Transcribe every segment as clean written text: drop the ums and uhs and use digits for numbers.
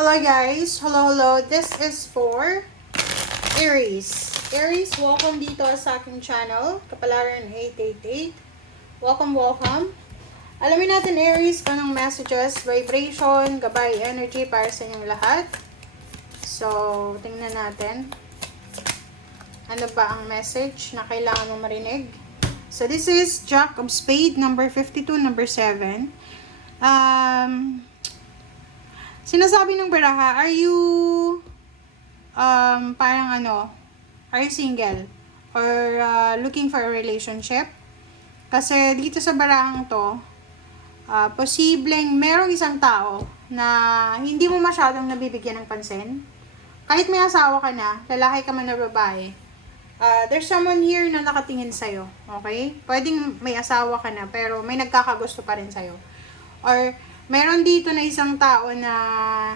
Hello guys, hello. This is for Aries. Aries, welcome dito sa aking channel, Kapalaran 888. Welcome. Alamin natin Aries, anong messages, vibration, gabay, energy para sa inyong lahat. So, tingnan natin. Ano ba ang message na kailangan mong marinig? So, this is Jack of Spades, number 52, number 7. Sinasabi ng baraha, are you, are you single? Or looking for a relationship? Kasi dito sa barahang to, posibleng merong isang tao na hindi mo masyadong nabibigyan ng pansin. Kahit may asawa ka na, lalaki ka man na babae, there's someone here na nakatingin sa'yo. Okay? Pwedeng may asawa ka na, pero may nagkakagusto pa rin sa'yo. Or, meron dito na isang tao na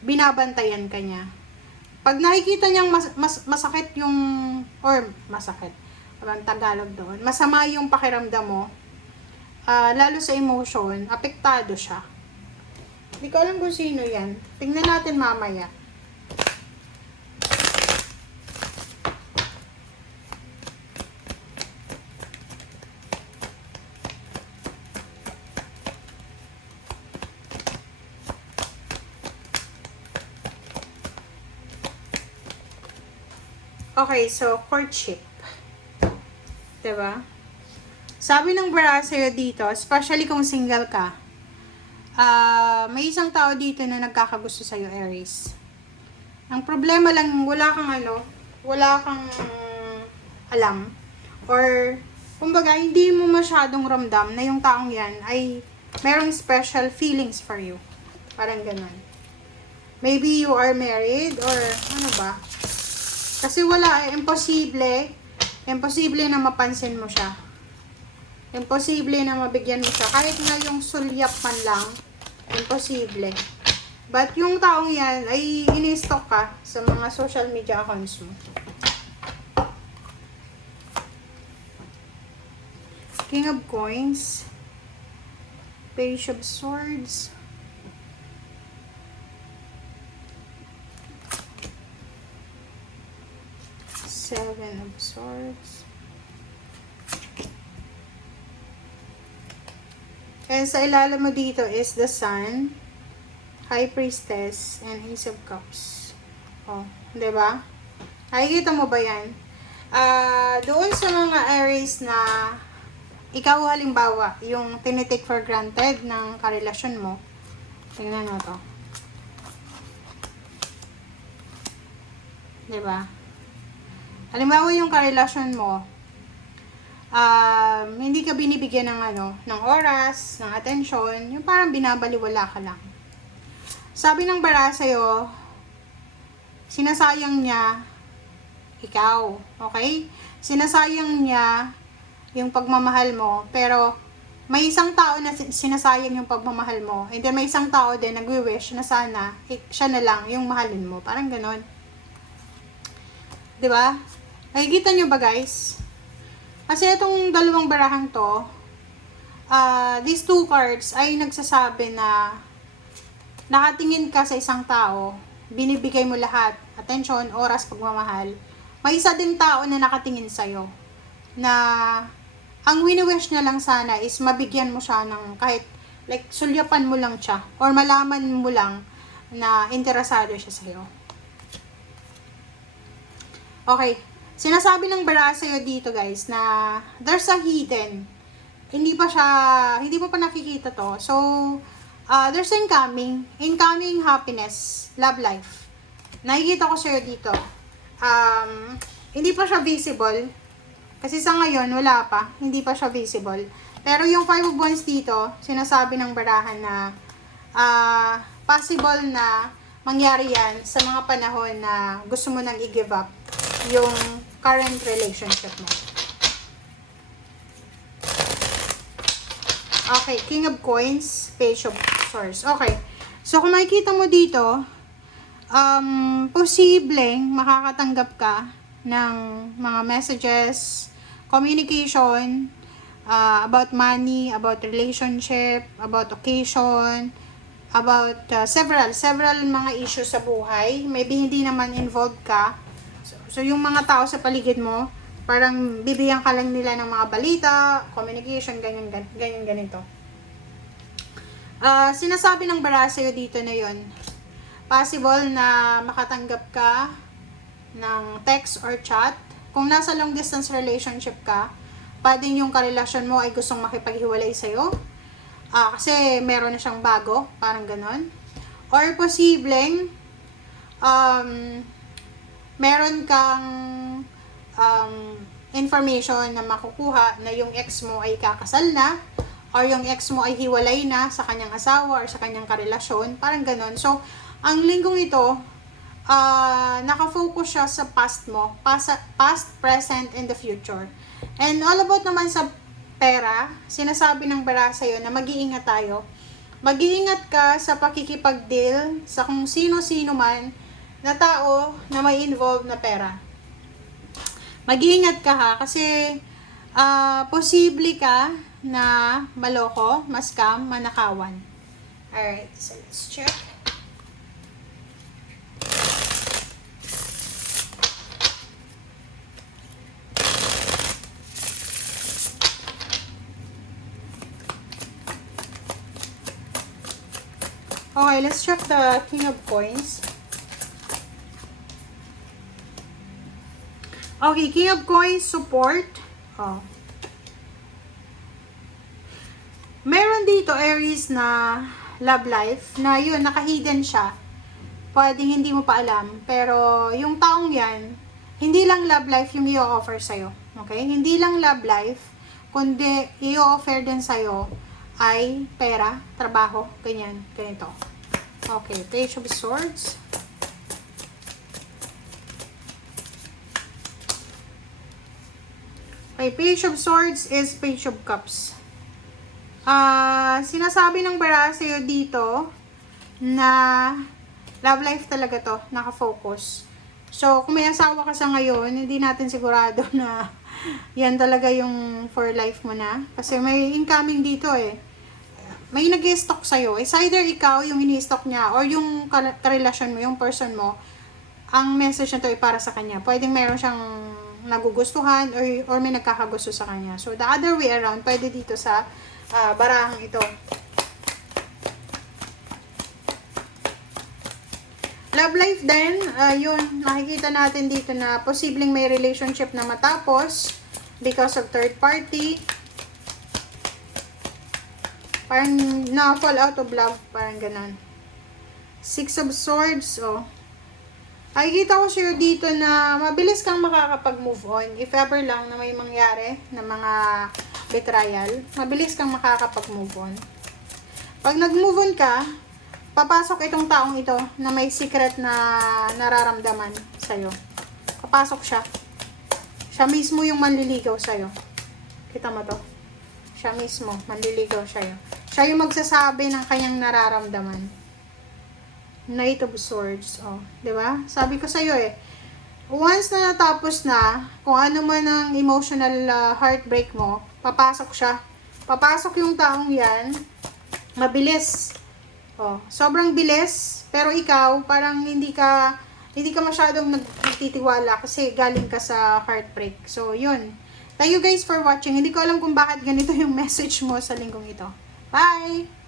binabantayan ka niya. Pag nakikita niyang masakit yung, or masakit, parang Tagalog doon, masama yung pakiramdam mo, lalo sa emotion, apektado siya. Hindi ko alam kung sino yan. Tingnan natin mamaya. Okay, so courtship. Diba? Sabi ng baraha sa'yo dito, especially kung single ka, may isang tao dito na nagkakagusto sa'yo, Aries. Ang problema lang, wala kang alam. Or, kumbaga, hindi mo masyadong ramdam na yung taong yan ay merong special feelings for you. Parang ganun. Maybe you are married or ano ba? Kasi wala, imposible na mapansin mo siya. Imposible na mabigyan mo siya. Kahit nga yung sulyap man lang, imposible. But yung taong yan ay ini-stalk ka sa mga social media accounts mo. King of Coins, Page of Swords, Seven of Swords. And sa ilalim mo dito is the Sun, High Priestess, and Ace of Cups. Oh, diba? Nakikita mo ba yan? Doon sa mga Aries na ikaw halimbawa, yung tinitake for granted ng karelasyon mo, tingnan mo to. Diba? Halimbawa yung karelasyon mo, hindi ka binibigyan ng oras, ng atensyon, yung parang binabaliwala ka lang. Sabi ng baraha sa'yo, sinasayang niya ikaw, okay? Sinasayang niya yung pagmamahal mo, pero may isang tao na sinasayang yung pagmamahal mo, and then may isang tao din nagwi-wish na sana siya na lang yung mahalin mo. Parang ganon. Diba? Nakikita nyo ba guys? Kasi itong dalawang barahang to, these two cards ay nagsasabi na nakatingin ka sa isang tao, binibigay mo lahat, atensyon, oras, pagmamahal. May isa ding tao na nakatingin sa'yo, na ang wini-wish niya lang sana is mabigyan mo siya ng kahit like sulyapan mo lang siya, or malaman mo lang na interesado siya sa'yo. Okay. Sinasabi ng baraha sa'yo dito guys na there's a hidden. Hindi mo pa nakikita to. So, there's incoming happiness, love life. Nakikita ko sa'yo dito. Hindi pa siya visible. Kasi sa ngayon, wala pa. Hindi pa siya visible. Pero yung 5 of Wands dito, sinasabi ng baraha na possible na mangyari yan sa mga panahon na gusto mo nang i-give up yung current relationship mo. Okay, King of Coins, Page of Swords. Okay. So, kung makikita mo dito, posibleng makakatanggap ka ng mga messages, communication, about money, about relationship, about occasion, about several mga issues sa buhay. Maybe hindi naman involved ka. So yung mga tao sa paligid mo, parang bibigyan ka lang nila ng mga balita, communication, ganyan ganito. Sinasabi ng bara sa'yo dito na yon, possible na makatanggap ka ng text or chat. Kung nasa long distance relationship ka, pwedeng yung karelasyon mo ay gustong makipaghiwalay sa'yo. Kasi meron na siyang bago, parang ganon. Or posibleng, meron kang information na makukuha na yung ex mo ay kakasal na, or yung ex mo ay hiwalay na sa kanyang asawa or sa kanyang karelasyon, parang ganon. So, ang linggong ito, nakafocus siya sa past mo, past, present, and the future. And all about naman sa pera, sinasabi ng bara sa'yo na mag-iingat tayo. Mag-iingat ka sa pakikipag-deal sa kung sino-sino man na tao na may involved na pera. Mag-iingat ka ha, kasi posible ka na maloko, mascam, manakawan. Alright, so let's check. Okay, let's check the King of Coins. Okay, King of Coins, support. Meron dito, Aries, na love life, na yun, naka-hidden siya. Pwedeng hindi mo pa alam. Pero, yung taong yan, hindi lang love life yung i-offer sa'yo. Okay? Hindi lang love life, kundi i-offer din sa'yo ay pera, trabaho, ganyan, ganito. Okay, Page of Swords. Okay, Page of Swords is Page of Cups. Sinasabi ng bara sa'yo dito na love life talaga to, nakafocus. So, kung may asawa ka sa ngayon, hindi natin sigurado na yan talaga yung for life mo na. Kasi may incoming dito eh. May nag-i-stock sa'yo. It's either ikaw yung ini-stock niya or yung karelasyon mo, yung person mo, ang message na to ay para sa kanya. Pwedeng meron siyang nagugustuhan or may nagkakagusto sa kanya. So, the other way around, pwede dito sa barahang ito. Love life din, yun, makikita natin dito na posibleng may relationship na matapos because of third party. Parang na-fall out of love, parang ganon. Six of Swords, Nakikita ko sa'yo dito na mabilis kang makakapag-move on. If ever lang na may mangyari na mga betrayal, mabilis kang makakapag-move on. Pag nag-move on ka, papasok itong taong ito na may secret na nararamdaman sa'yo. Papasok siya. Siya mismo yung manliligaw sa'yo. Kita mo to? Siya mismo, manliligaw sa'yo. Siya yung magsasabi ng kanyang nararamdaman. Knight of Swords. Diba? Sabi ko sa'yo once na natapos na, kung ano man ang emotional heartbreak mo, papasok siya. Papasok yung taong yan, mabilis. Sobrang bilis, pero ikaw, parang hindi ka masyadong nagtitiwala kasi galing ka sa heartbreak. So, yun. Thank you guys for watching. Hindi ko alam kung bakit ganito yung message mo sa linggong ito. Bye!